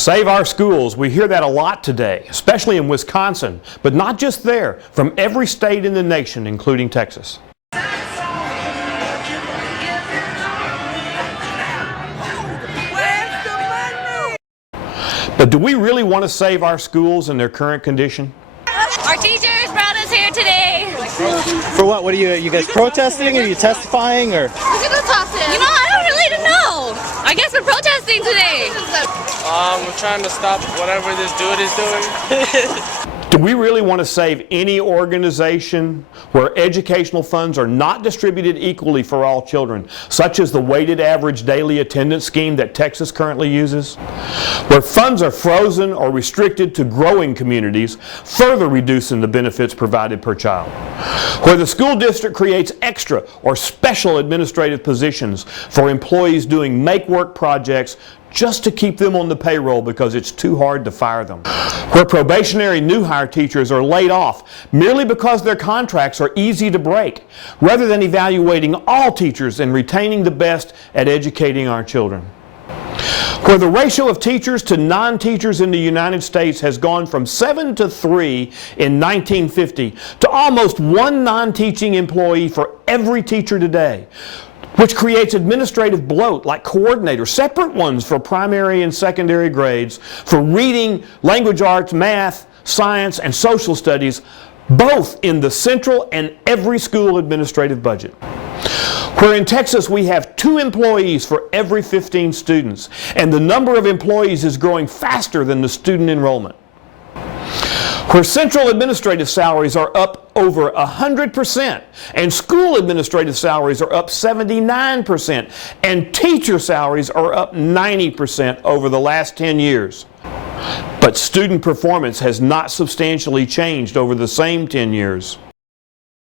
Save our schools. We hear that a lot today, especially in Wisconsin, but not just there, from every state in the nation, including Texas. But do we really want to save our schools in their current condition? Our teachers brought us here today. For what? What are you guys protesting? Are you testifying or? You know, I don't really know. I guess we're protesting today. We're trying to stop whatever this dude is doing. Do we really want to save any organization where educational funds are not distributed equally for all children, such as the weighted average daily attendance scheme that Texas currently uses? Where funds are frozen or restricted to growing communities, further reducing the benefits provided per child? Where the school district creates extra or special administrative positions for employees doing make-work projects just to keep them on the payroll because it's too hard to fire them. Where probationary new hire teachers are laid off merely because their contracts are easy to break, rather than evaluating all teachers and retaining the best at educating our children. Where the ratio of teachers to non-teachers in the United States has gone from 7 to 3 in 1950 to almost 1 non-teaching employee for every teacher today, which creates administrative bloat like coordinators, separate ones for primary and secondary grades, for reading, language arts, math, science, and social studies, both in the central and every school administrative budget. Where in Texas we have 2 employees for every 15 students, and the number of employees is growing faster than the student enrollment. Where central administrative salaries are up over 100%, and school administrative salaries are up 79%, and teacher salaries are up 90% over the last 10 years. But student performance has not substantially changed over the same 10 years.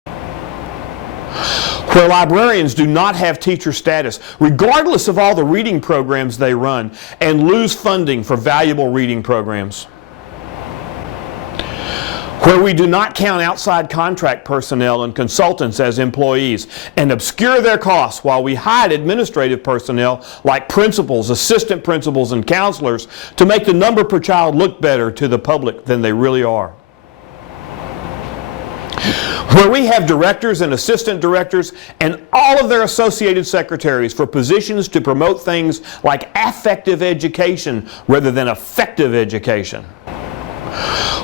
Where librarians do not have teacher status, regardless of all the reading programs they run, and lose funding for valuable reading programs. Where we do not count outside contract personnel and consultants as employees and obscure their costs while we hide administrative personnel like principals, assistant principals, and counselors to make the number per child look better to the public than they really are. Where we have directors and assistant directors and all of their associated secretaries for positions to promote things like affective education rather than effective education.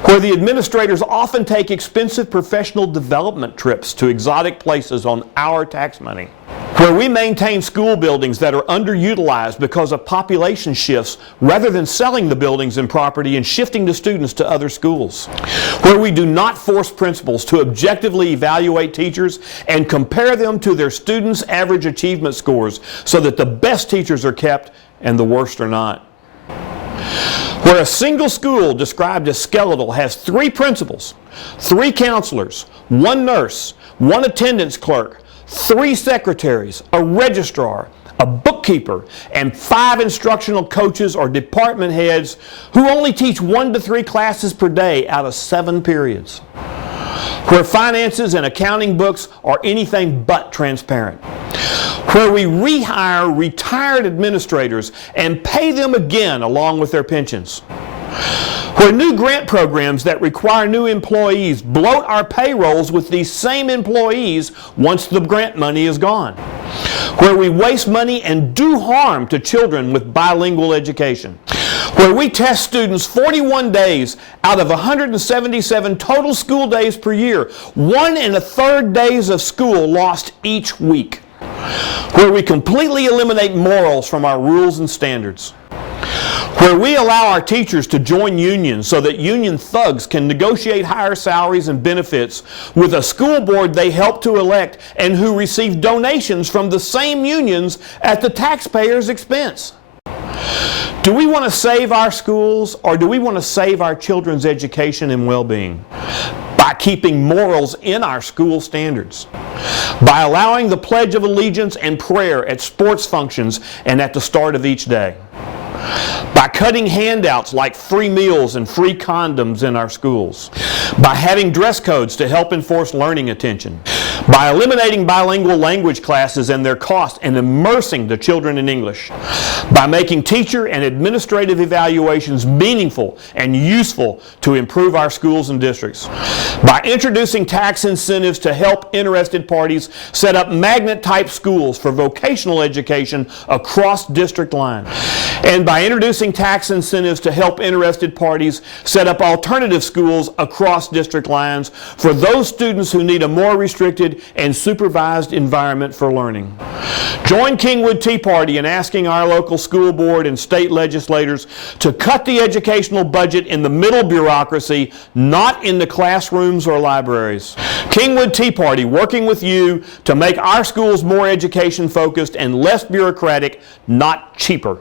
Where the administrators often take expensive professional development trips to exotic places on our tax money. Where we maintain school buildings that are underutilized because of population shifts rather than selling the buildings and property and shifting the students to other schools. Where we do not force principals to objectively evaluate teachers and compare them to their students' average achievement scores so that the best teachers are kept and the worst are not. Where a single school described as skeletal has 3 principals, 3 counselors, 1 nurse, 1 attendance clerk, 3 secretaries, a registrar, a bookkeeper, and 5 instructional coaches or department heads who only teach 1 to 3 classes per day out of 7 periods. Where finances and accounting books are anything but transparent. Where we rehire retired administrators and pay them again along with their pensions. Where new grant programs that require new employees bloat our payrolls with these same employees once the grant money is gone. Where we waste money and do harm to children with bilingual education. Where we test students 41 days out of 177 total school days per year, 1 1/3 days of school lost each week. Where we completely eliminate morals from our rules and standards. Where we allow our teachers to join unions so that union thugs can negotiate higher salaries and benefits with a school board they help to elect and who receive donations from the same unions at the taxpayers' expense. Do we want to save our schools, or do we want to save our children's education and well-being? By keeping morals in our school standards. By allowing the Pledge of Allegiance and prayer at sports functions and at the start of each day. By cutting handouts like free meals and free condoms in our schools. By having dress codes to help enforce learning attention. By eliminating bilingual language classes and their cost and immersing the children in English. By making teacher and administrative evaluations meaningful and useful to improve our schools and districts. By introducing tax incentives to help interested parties set up magnet-type schools for vocational education across district lines. And by introducing tax incentives to help interested parties set up alternative schools across district lines for those students who need a more restricted and supervised environment for learning. Join Kingwood Tea Party in asking our local school board and state legislators to cut the educational budget in the middle bureaucracy, not in the classrooms or libraries. Kingwood Tea Party working with you to make our schools more education focused and less bureaucratic, not cheaper.